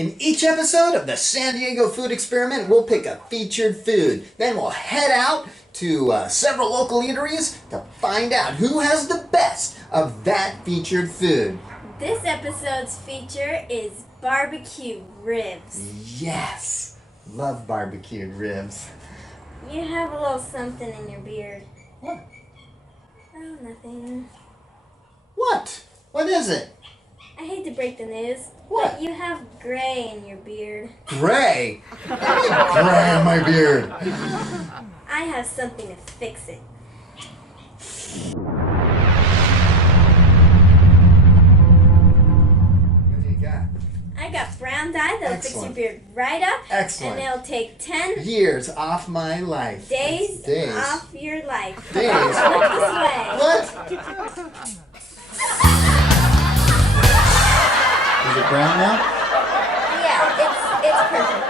In each episode of the San Diego Food Experiment, we'll pick a featured food. Then we'll head out to several local eateries to find out who has the best of that featured food. This episode's feature is barbecue ribs. Yes, love barbecued ribs. You have a little something in your beard. What? Oh, nothing. What? What is it? I hate to break the news, What? but you have gray in your beard. Gray? Gray in my beard. I have something to fix it. What do you got? I got brown dye that'll fix your beard right up. Excellent. And it'll take 10 years off my life. days off your life. Days? Look this way. What? Is it brown now? Yeah, it's perfect.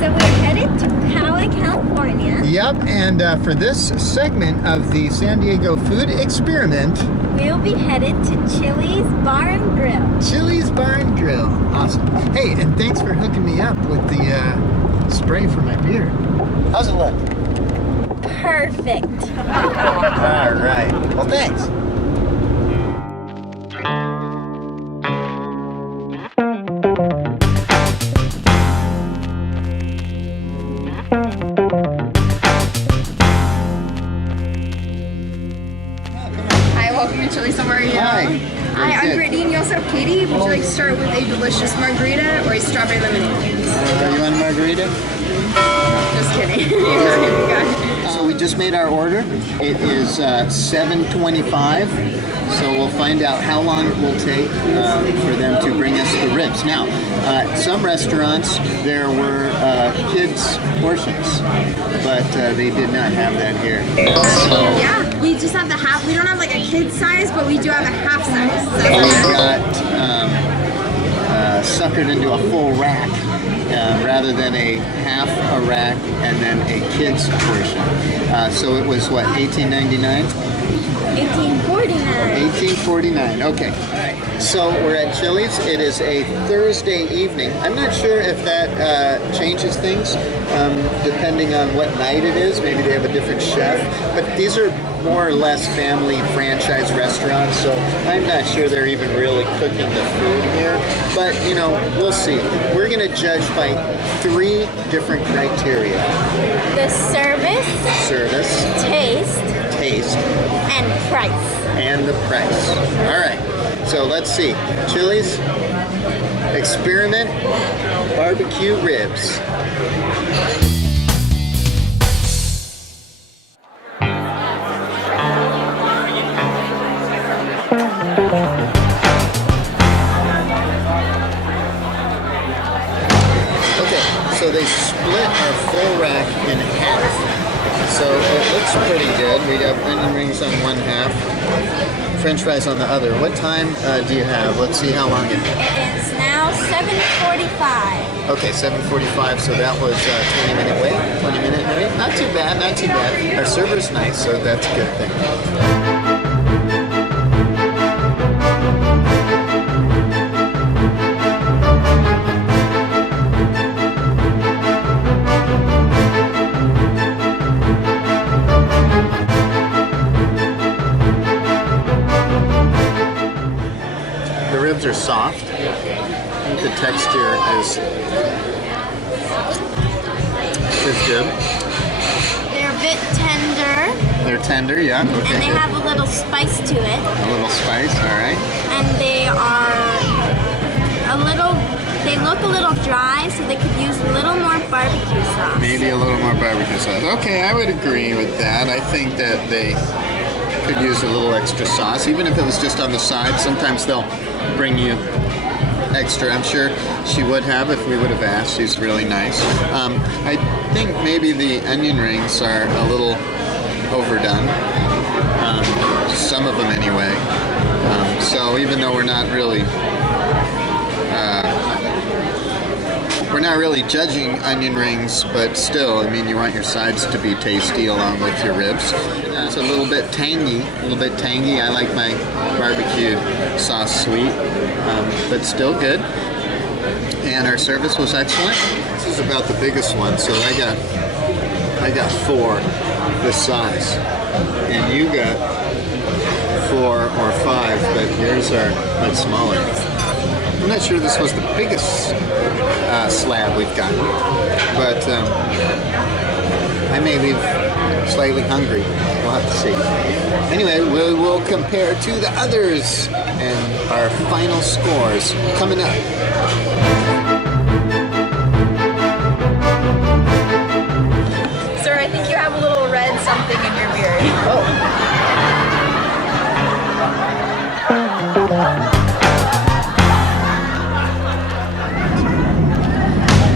So we're headed to Poway, California. Yep, and for this segment of the San Diego Food Experiment, We'll be headed to Chili's Bar and Grill. Chili's Bar and Grill. Awesome. Hey, and thanks for hooking me up with the spray for my beard. How's it look? Perfect. All right. Well, thanks. Hi, welcome to Chili's. How are you? Hi. Hi, I'm Brittany, and you also have Katie. Would you like to start with a delicious margarita or a strawberry lemonade? You want a margarita? Just kidding. Just kidding, guys. So we just made our order. It is 7:25. So we'll find out how long it will take for them to bring us the ribs. Now, some restaurants there were kids portions, but they did not have that here. So Yeah, we just have the half. We don't have like a kid size, but we do have a half size. So we got suckered into a full rack rather than a half a rack and then a kids portion. So it was what, $18.99? 1849. 1849. Okay. So we're at Chili's. It is a Thursday evening. I'm not sure if that changes things depending on what night it is. Maybe they have a different chef. But these are more or less family franchise restaurants, so I'm not sure they're even really cooking the food here. But, you know, we'll see. We're going to judge by 3 different criteria. The service, taste, and price. And the price. All right. So let's see. Chili's Experiment Barbecue Ribs. Okay, so they split our full rack in half. So it looks pretty good. We have onion rings on one half, French fries on the other. What time do you have? Let's see how long it is. It is now 7:45. Okay, 7:45, so that was 20-minute wait, 20-minute wait. Not too bad, not too bad. Our server's nice, so that's a good thing. The ribs are soft. The texture is good. They're a bit tender, They're tender, yeah. Okay. and they have a little spice to it. A little spice, all right. And they look a little dry, so they could use a little more barbecue sauce. Maybe a little more barbecue sauce. Okay, I would agree with that. I think that they could use a little extra sauce, even if it was just on the side. Sometimes they'll bring you extra. I'm sure she would have if we would have asked. She's really nice. I think maybe the onion rings are a little overdone. Some of them anyway. So even though we're not really we're not really judging onion rings, but still, I mean, you want your sides to be tasty along with your ribs. It's a little bit tangy, I like my barbecue sauce sweet, but still good. And our service was excellent. This is about the biggest one, so I got 4 this size, and you got 4 or 5, but yours are much smaller. I'm not sure this was the biggest slab we've gotten, but I may leave slightly hungry. We'll have to see. Anyway, we will compare to the others and our final scores coming up. Sir, I think you have a little red something in your beard.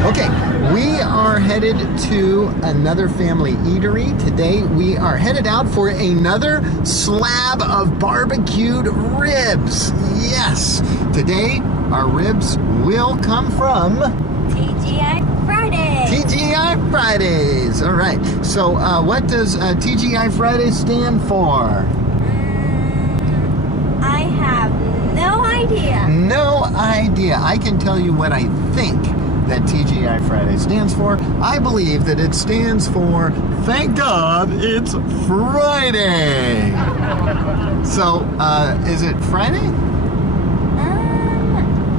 Okay, we are headed to another family eatery. Today we are headed out for another slab of barbecued ribs. Yes, today our ribs will come from TGI Fridays. TGI Fridays. All right, so what does TGI Fridays stand for? I have no idea. No idea. I can tell you what I think that TGI Friday stands for. I believe that it stands for, thank God, it's Friday. So, is it Friday?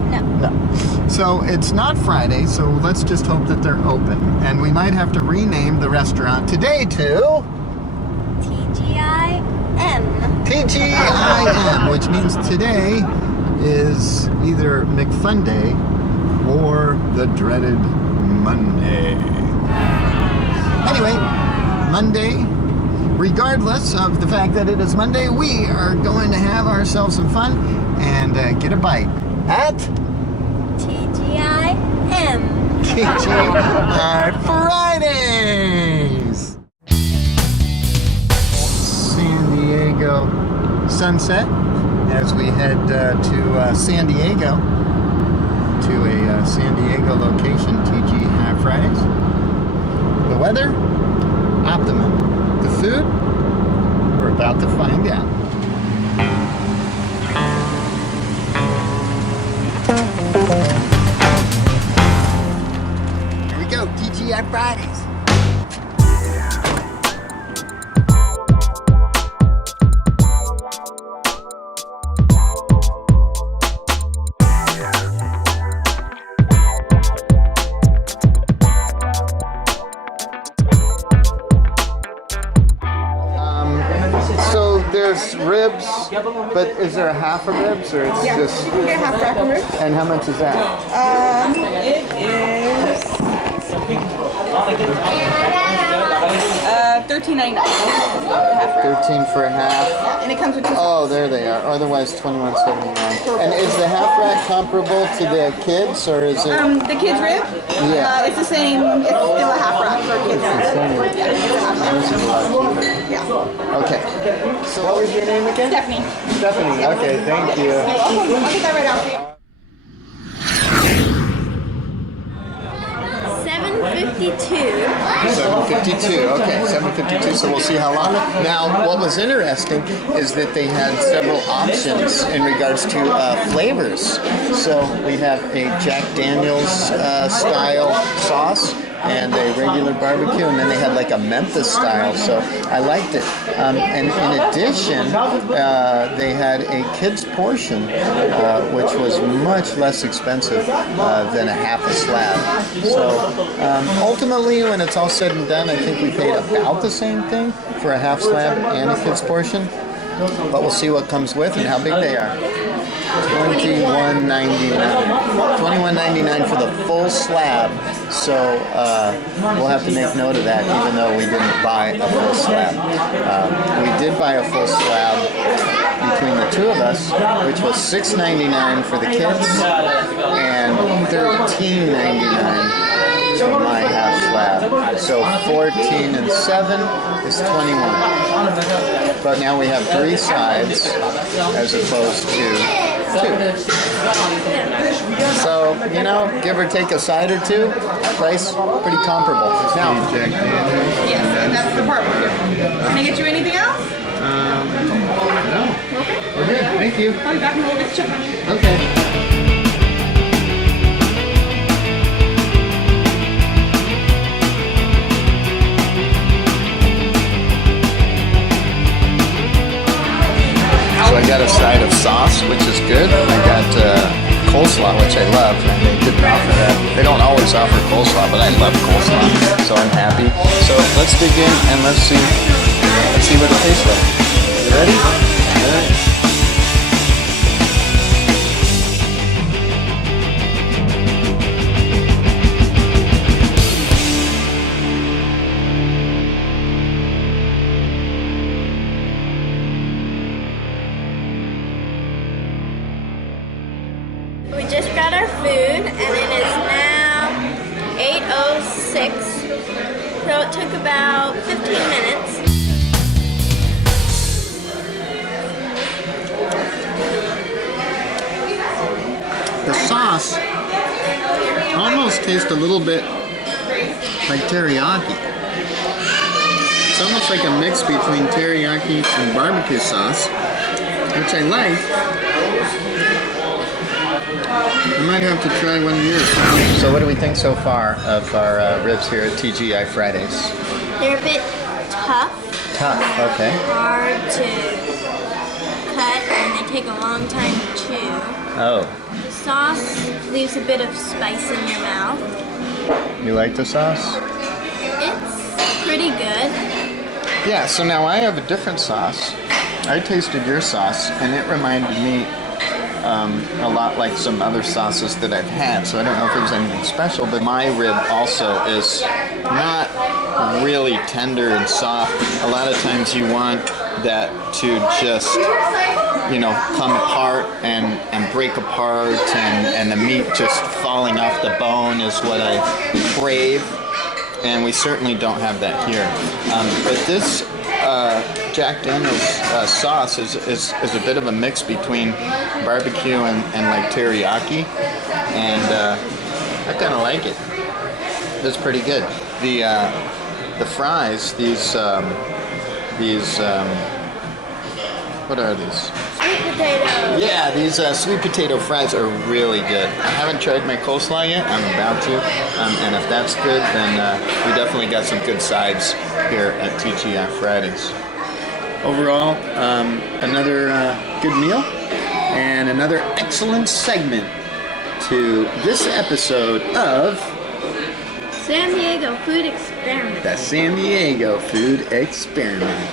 No. No. So, it's not Friday, so let's just hope that they're open. And we might have to rename the restaurant today to TGIM. TGIM, which means today is either McFunday or the dreaded Monday. Anyway, Monday, regardless of the fact that it is Monday, we are going to have ourselves some fun and get a bite at TGIM. TGI Fridays. San Diego sunset as we head to San Diego. To a San Diego location, TGI Fridays. The weather, optimum. The food, we're about to find out. Here we go, TGI Fridays. There's ribs, but is there a half of ribs or it's just? You can get half rack of ribs. And how much is that? It is $13.99. 13 for a half. And it comes with 2. Oh, there they are. Otherwise, $21.79. And is the half rack comparable to the kids, or is it? The kids rib. Yeah. It's the same. It's still a half rack for kids rib. Yeah, it's a half rack. This is a lot cheaper. Yeah. Okay. So what was your name again? Stephanie. Stephanie. Okay, thank you. I'll get that right out for you. 7:52. 7:52. Okay, 7:52. So we'll see how long. Now, what was interesting is that they had several options in regards to flavors. So we have a Jack Daniel's style sauce and a regular barbecue, and then they had like a Memphis style. So I liked it. And in addition, they had a kids portion, which was much less expensive than a half a slab. So ultimately, when it's all said and done, I think we paid about the same thing for a half slab and a kids portion. But we'll see what comes with and how big they are. $21.99. $21.99 for the full slab. So we'll have to make note of that, even though we didn't buy a full slab. We did buy a full slab between the two of us, which was $6.99 for the kids and $13.99 for my half slab. So 14 and 7 is 21. But now we have 3 sides as opposed to too. So, you know, give or take a side or two, price pretty comparable. Now, Yes, that's the part. Can I get you anything else? no. Okay. We're good. Thank you. I'll be back in a little bit to check on you. Okay. So I got a side of sauce, which is good. I got coleslaw, which I love, and they didn't offer that. They don't always offer coleslaw, but I love coleslaw, so I'm happy. So let's dig in and let's see what it tastes like. You ready? All right. We just got our food, and it is now 8:06. So it took about 15 minutes. The sauce almost tastes a little bit like teriyaki. It's almost like a mix between teriyaki and barbecue sauce, which I like. I might have to try one of yours. So what do we think so far of our ribs here at TGI Fridays? They're a bit tough, Tough, okay. hard to cut, and they take a long time to chew. Oh, The sauce leaves a bit of spice in your mouth. you like the sauce? It's pretty good. Yeah, so now I have a different sauce. I tasted your sauce, and it reminded me a lot like some other sauces that I've had. So I don't know if it was anything special, but my rib also is not really tender and soft. A lot of times you want that to just, you know, come apart and break apart, and the meat just falling off the bone is what I crave. And we certainly don't have that here. But this Jack Daniel's sauce is a bit of a mix between barbecue and like teriyaki, and I kind of like it. It's pretty good. The fries, these what are these? Sweet potato. Yeah, these sweet potato fries are really good. I haven't tried my coleslaw yet. I'm about to. And if that's good, then we definitely got some good sides here at TGI Fridays. Overall, another good meal and another excellent segment to this episode of San Diego Food Experiment. the San Diego Food Experiment.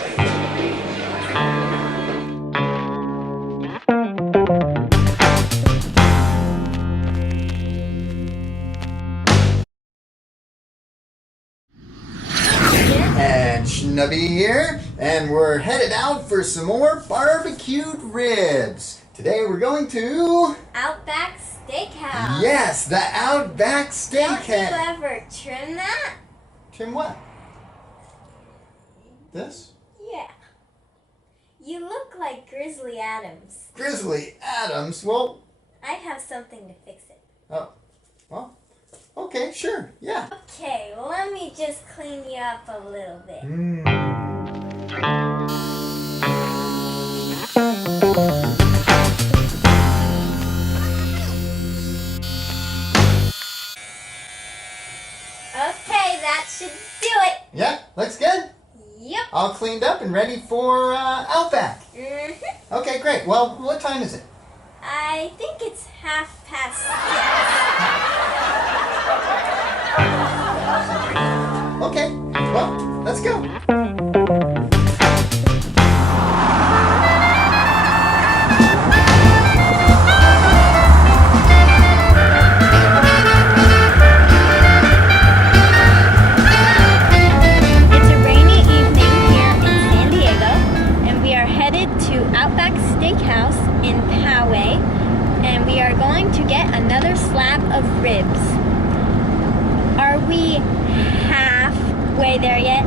And Schnubby here, and we're headed out for some more barbecued ribs. Today we're going to... Outback Steakhouse. Yes, the Outback Don't you Steakhouse. ever trim that? Trim what? This? Yeah. You look like Grizzly Adams. Grizzly Adams. Well, I have something to fix it. oh, well, okay, sure, yeah. Okay, well, let me just clean you up a little bit. Okay, that should do it. Yeah, looks good. Yep. All cleaned up and ready for Outback. Mm-hmm. Okay, great. Well, what time is it? I think it's 6:30. Okay, well, let's go. It's a rainy evening here in San Diego, and we are headed to Outback Steakhouse in Poway, and we are going to get another slab of ribs. Are we halfway there yet?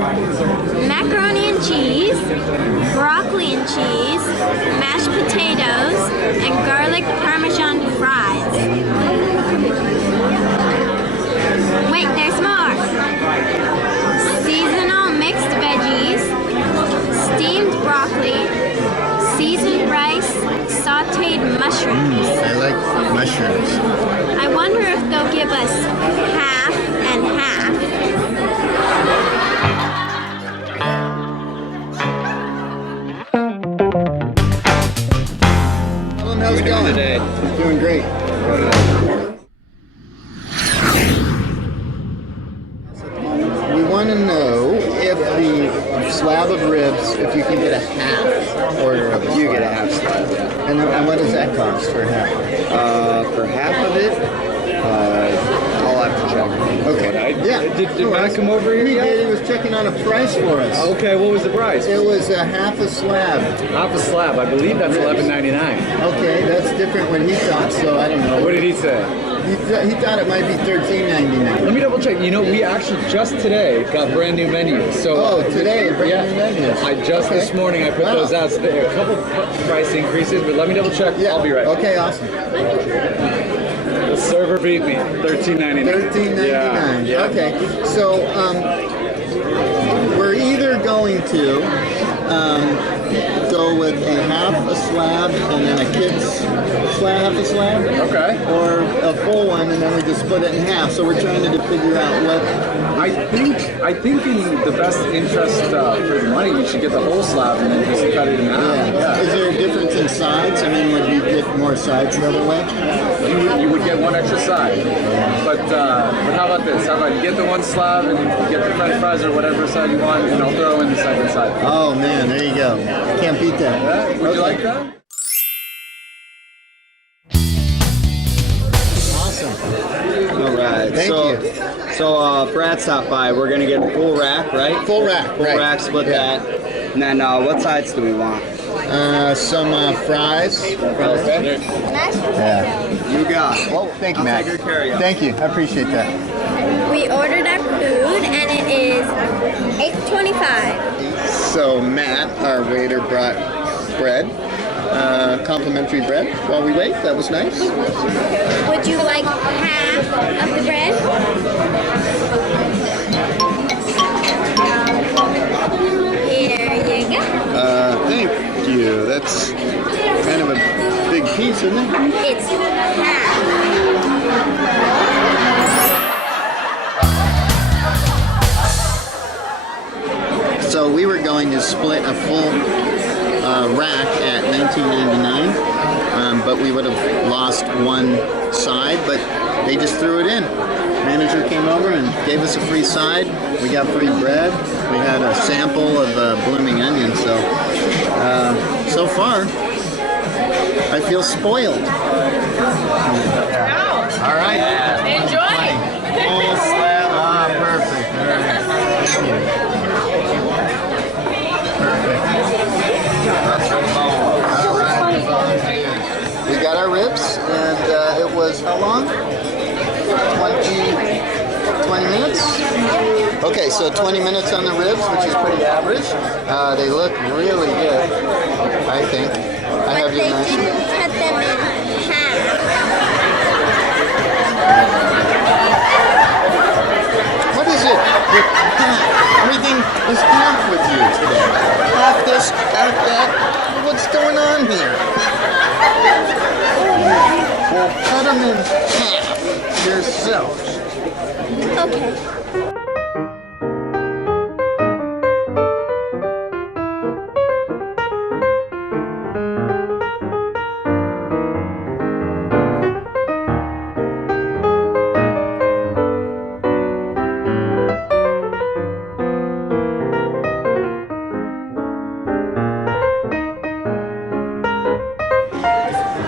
macaroni and cheese, broccoli and cheese, mashed potatoes, and garlic parmesan fries. Wait, there's more. Seasonal mixed veggies, steamed broccoli, seasoned rice, sauteed mushrooms. I like mushrooms. I wonder if they'll give us half and half. How's it going today? Doing great. We want to know if the slab of ribs, if you can get a half order of it. You get a half slab. And what does that cost for half? For half of it, I'll have to check. Okay. Yeah. Did Matt come over here He yet? did. He was checking on a price for us. Okay, what was the price? It was a half a slab. Half a slab. I believe that's $11.99. Okay, that's different when he thought, so I don't know. What did he say? He thought it might be $13.99. Let me double check. You know, we actually just today got brand new menus. So today, brand new menus. I just this morning I put those out. So there are a couple price increases, but let me double check. Yeah. I'll be right back. Okay, awesome. The server beat me. $13.99. $13.99. Yeah. Okay, so we're either going to go with a half a slab and then a kid's half a slab. Okay. Or a full one and then we just split it in half. So we're trying to figure out what. I think in the best interest for the money, you should get the whole slab and then just cut it in half. Yeah. Is there a difference in sides? I mean, would you get more sides the other way? You would get one extra side. But how about this? How about you get the one slab and you get the french fries or whatever side you want, and I'll throw in the second side. Oh man, there you go. Can't beat that. Yeah? Would you like that? Awesome. All right. Thank you. So Brad stopped by. We're gonna get a full rack, right? Full rack, Full right. rack, split that. And then what sides do we want? Some fries. Okay. Yeah. You got it. Well, thank you, I'll Matt. take good care of you. Thank you. I appreciate that. We ordered our food and it is $8.25. So Matt, our waiter, brought bread, complimentary bread while we wait. That was nice. Would you like half of the bread? Here you go. Thank you. That's kind of a big piece, isn't it? It's half. So we were going to split a full rack at $19.99, but we would have lost one side, but they just threw it in. Manager came over and gave us a free side. We got free bread. We had a sample of blooming onion. So far, I feel spoiled. All right. Enjoy. Full slab. Ah, perfect. All right. Thank you. We got our ribs, and it was how long? 20 minutes? Okay, so 20 minutes on the ribs, which is pretty average. They look really good, I think. I have your They knife. didn't cut them in half. What is it with half? Everything is half with you today. Half this, half that. What's going on here? Well, cut them in half yourself. Okay.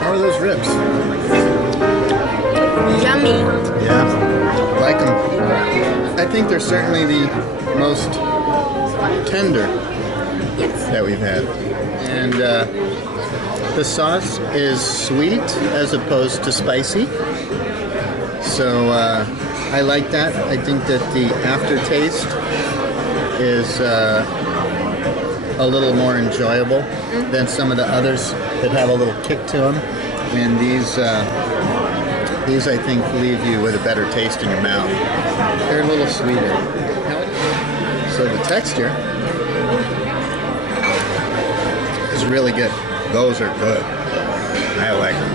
How are those ribs? Yummy. Yeah, like them. I think they're certainly the most tender that we've had. And the sauce is sweet as opposed to spicy. So I like that. I think that the aftertaste is a little more enjoyable than some of the others that have a little kick to them. And these I think leave you with a better taste in your mouth. They're a little sweeter. So the texture is really good. Those are good. I like them.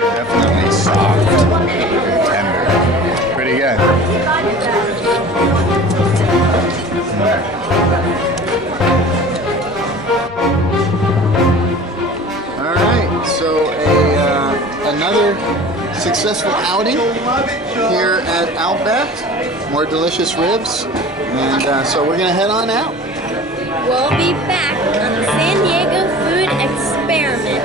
Definitely soft and tender. Pretty good. All right, so another successful outing here at Outback. More delicious ribs, and so we're gonna head on out. We'll be back on the San Diego food experiment.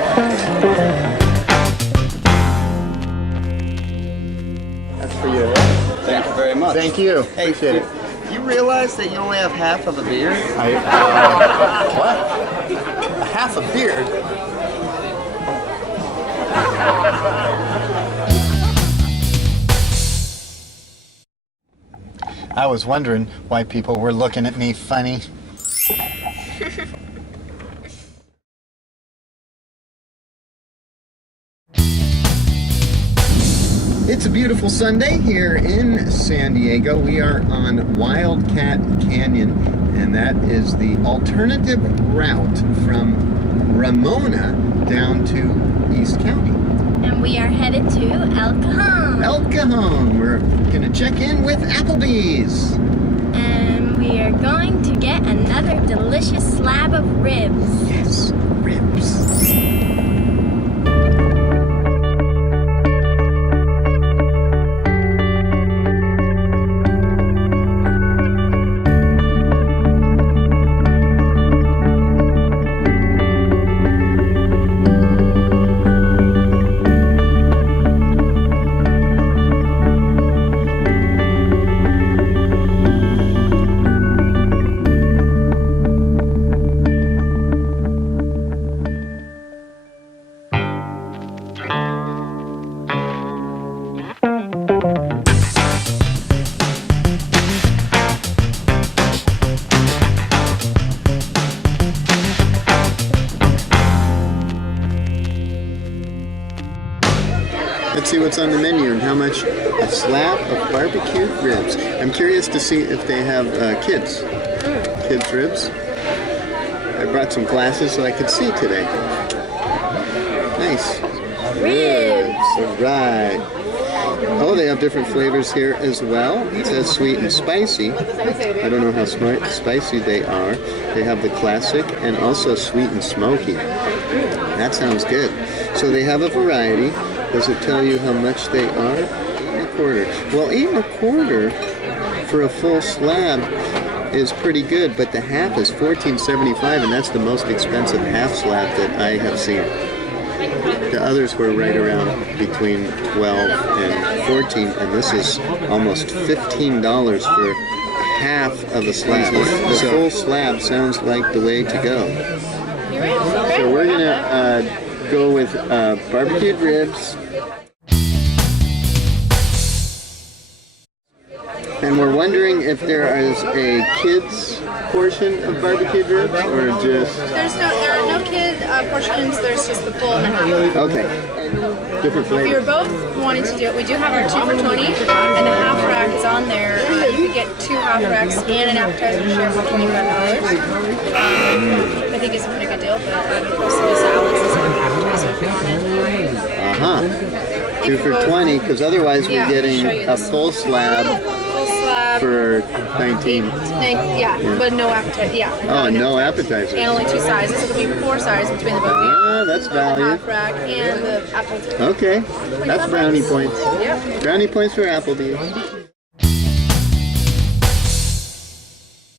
That's for you. Thank you very much. Thank you. Hey, Appreciate it. you realize that you only have half of a beer? What? A half a beard? I was wondering why people were looking at me funny. It's a beautiful Sunday here in San Diego. We are on Wildcat Canyon, and that is the alternative route from Ramona down to East County. And we are headed to El Cajon. El Cajon. We're gonna check in with Applebees. And we are going to get another delicious slab of ribs. Yes, ribs. Let's see what's on the menu and how much a slab of barbecued ribs. I'm curious to see if they have kids ribs. I brought some glasses so I could see today. Nice. Ribs. All right. Oh, they have different flavors here as well. It says sweet and spicy. I don't know how spicy they are. They have the classic and also sweet and smoky. That sounds good. So they have a variety. Does it tell you how much they are? 8 1/4. Well, 8 1/4 for a full slab is pretty good, but the half is $14.75, and that's the most expensive half slab that I have seen. The others were right around between 12 and 14, and this is almost $15 for half of a slab. The full slab sounds like the way to go. So we're gonna go with barbecued ribs. And we're wondering if there is a kids portion of barbecued ribs or just... There are no kid portions, there's just the full and a half. Okay. Different If you were flavors. both wanting to do it, we do have our 2 for $20, and the half rack is on there. You could get 2 half racks and an appetizer share for $25. I think it's a pretty good deal, but most of the salads is an appetizer if you wanted. Uh-huh. 2 for 20, because otherwise we're Yeah, getting I'll show you a this. full slab Full slab. for 19. Yeah, but no appetizer. Yeah. Oh, no appetizers. And only 2 sizes, so it'll be 4 sizes between the both of you. Ah, that's The value. half rack and the appetizer. Okay, that's brownie points. Yep. Brownie points for Applebee's.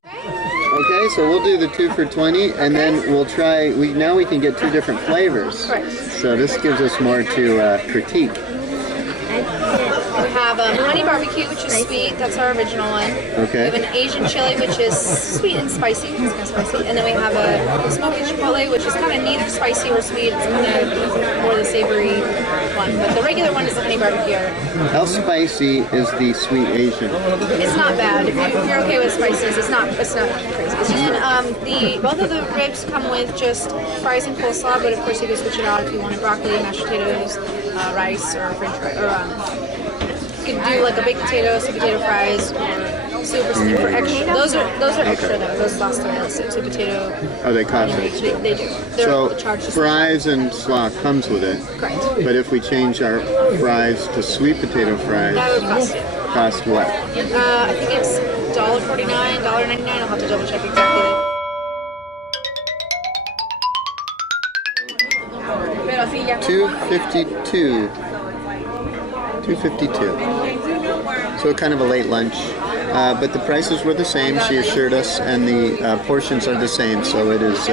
Okay, so we'll do the 2 for 20, and then we'll try. Now we can get 2 different flavors. Right. So this gives us more to critique. have honey barbecue, which is sweet. That's our original one. Okay. We have an Asian chili, which is sweet and spicy. It's kind of spicy. And then we have a smoky chipotle, which is kind of neither spicy or sweet. It's kind of more the savory one. But the regular one is the honey barbecue. How spicy is the sweet Asian? It's not bad. If you're okay with spices, it's not crazy. And both of the ribs come with just fries and coleslaw, but of course you can switch it out if you wanted broccoli, mashed potatoes, rice, or French fries. You could do like a baked potato, sweet potato fries, or soup or something for extra. Those are extra though. Those last three, like sweet potato. Oh, they cost it. They do. They're So charged just fries and slaw comes with it. correct. But if we change our fries to sweet potato fries, That would cost it. cost what? I think it's $1.49, $1.99. I'll have to double check exactly. $2.52. So kind of a late lunch. But the prices were the same, she assured us, and the portions are the same, so it is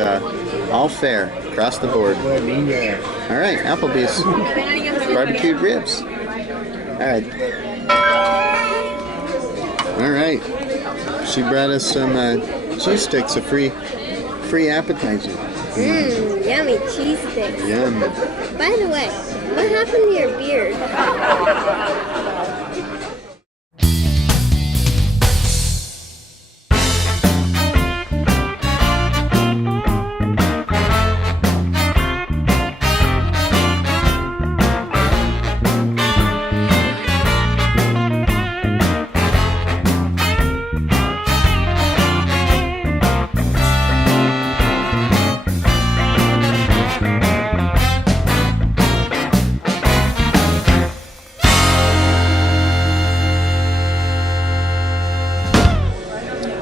all fair across the board. All right, Applebee's. Barbecued ribs. All right. She brought us some cheese sticks, a free appetizer. Yummy cheese sticks. Yum. By the way, what happened to your beard?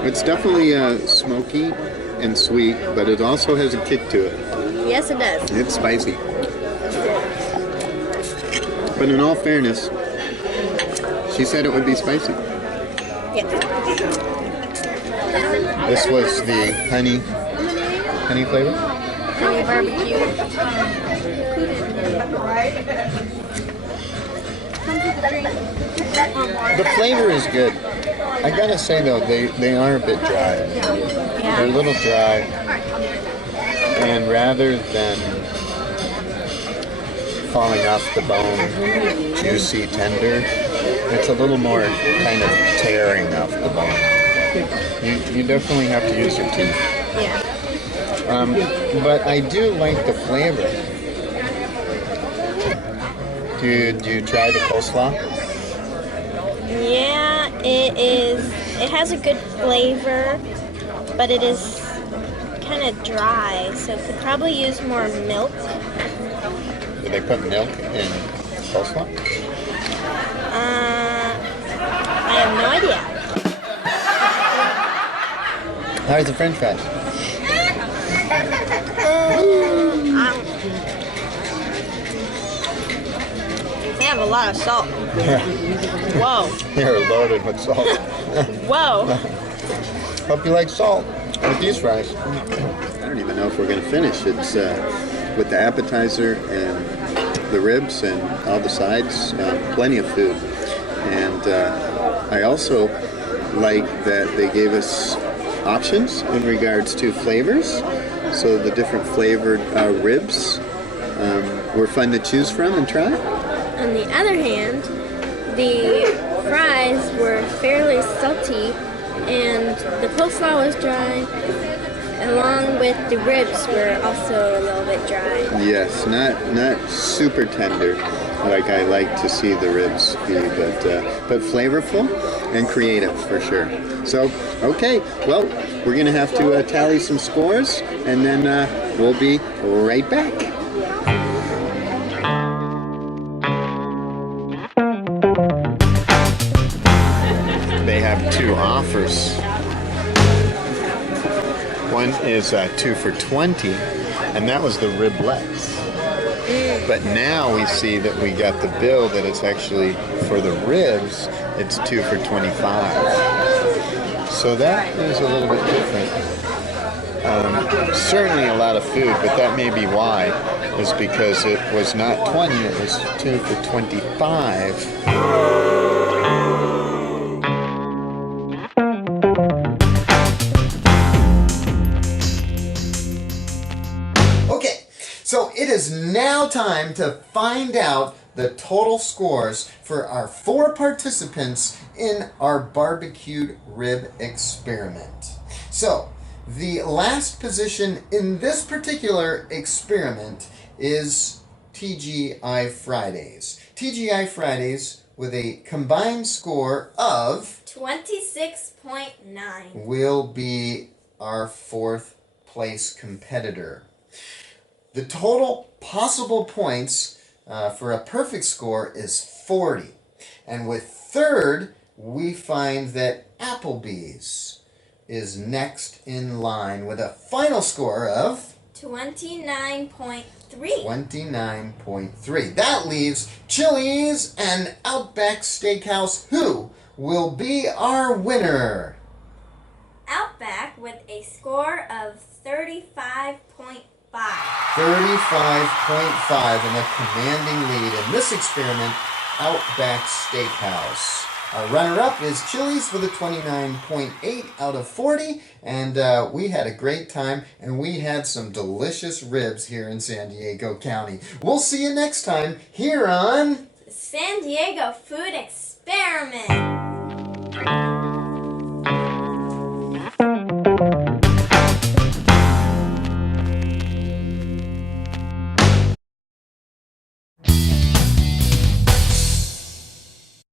It's definitely smoky and sweet, but it also has a kick to it. Yes, it does. It's spicy. But in all fairness, she said it would be spicy. Yes. This was the honey flavor. Honey barbecue. The flavor is good. I gotta say though, they are a bit dry. They're a little dry. And rather than falling off the bone, juicy, tender, it's a little more kind of tearing off the bone. You definitely have to use your teeth. Yeah. But I do like the flavor. Do you try the coleslaw? Yeah, it is. It has a good flavor, but it is kind of dry, so it could probably use more milk. Do they put milk in coleslaw? I have no idea. How is the French fries? They have a lot of salt. Whoa. They're loaded with salt. Whoa. Hope you like salt with these fries. I don't even know if we're going to finish. It's with the appetizer and the ribs and all the sides, plenty of food. And I also like that they gave us options in regards to flavors. So the different flavored ribs were fun to choose from and try. On the other hand, the fries were fairly salty and the coleslaw was dry, along with the ribs were also a little bit dry. Yes, not super tender like I like to see the ribs be, but flavorful and creative for sure. So, okay, well, we're going to have to tally some scores and then we'll be right back. They have two offers. One is 2 for $20, and that was the riblets. But now we see that we got the bill that it's actually for the ribs, it's 2 for $25. So that is a little bit different. certainly a lot of food, but that may be why. Is because it was not 20, it was 2 for 25. Okay, so it is now time to find out the total scores for our 4 participants in our barbecued rib experiment. So, the last position in this particular experiment is TGI Fridays. TGI Fridays with a combined score of 26.9. will be our 4th place competitor. The total possible points for a perfect score is 40. And with 3rd, we find that Applebees is next in line with a final score of 29.3. 29.3. That leaves Chili's and Outback Steakhouse, who will be our winner. Outback with a score of 35.5. 35.5 and a commanding lead in this experiment, Outback Steakhouse. Our runner-up is Chili's with a 29.8 out of 40, and we had a great time, and we had some delicious ribs here in San Diego County. We'll see you next time here on San Diego Food Experiment.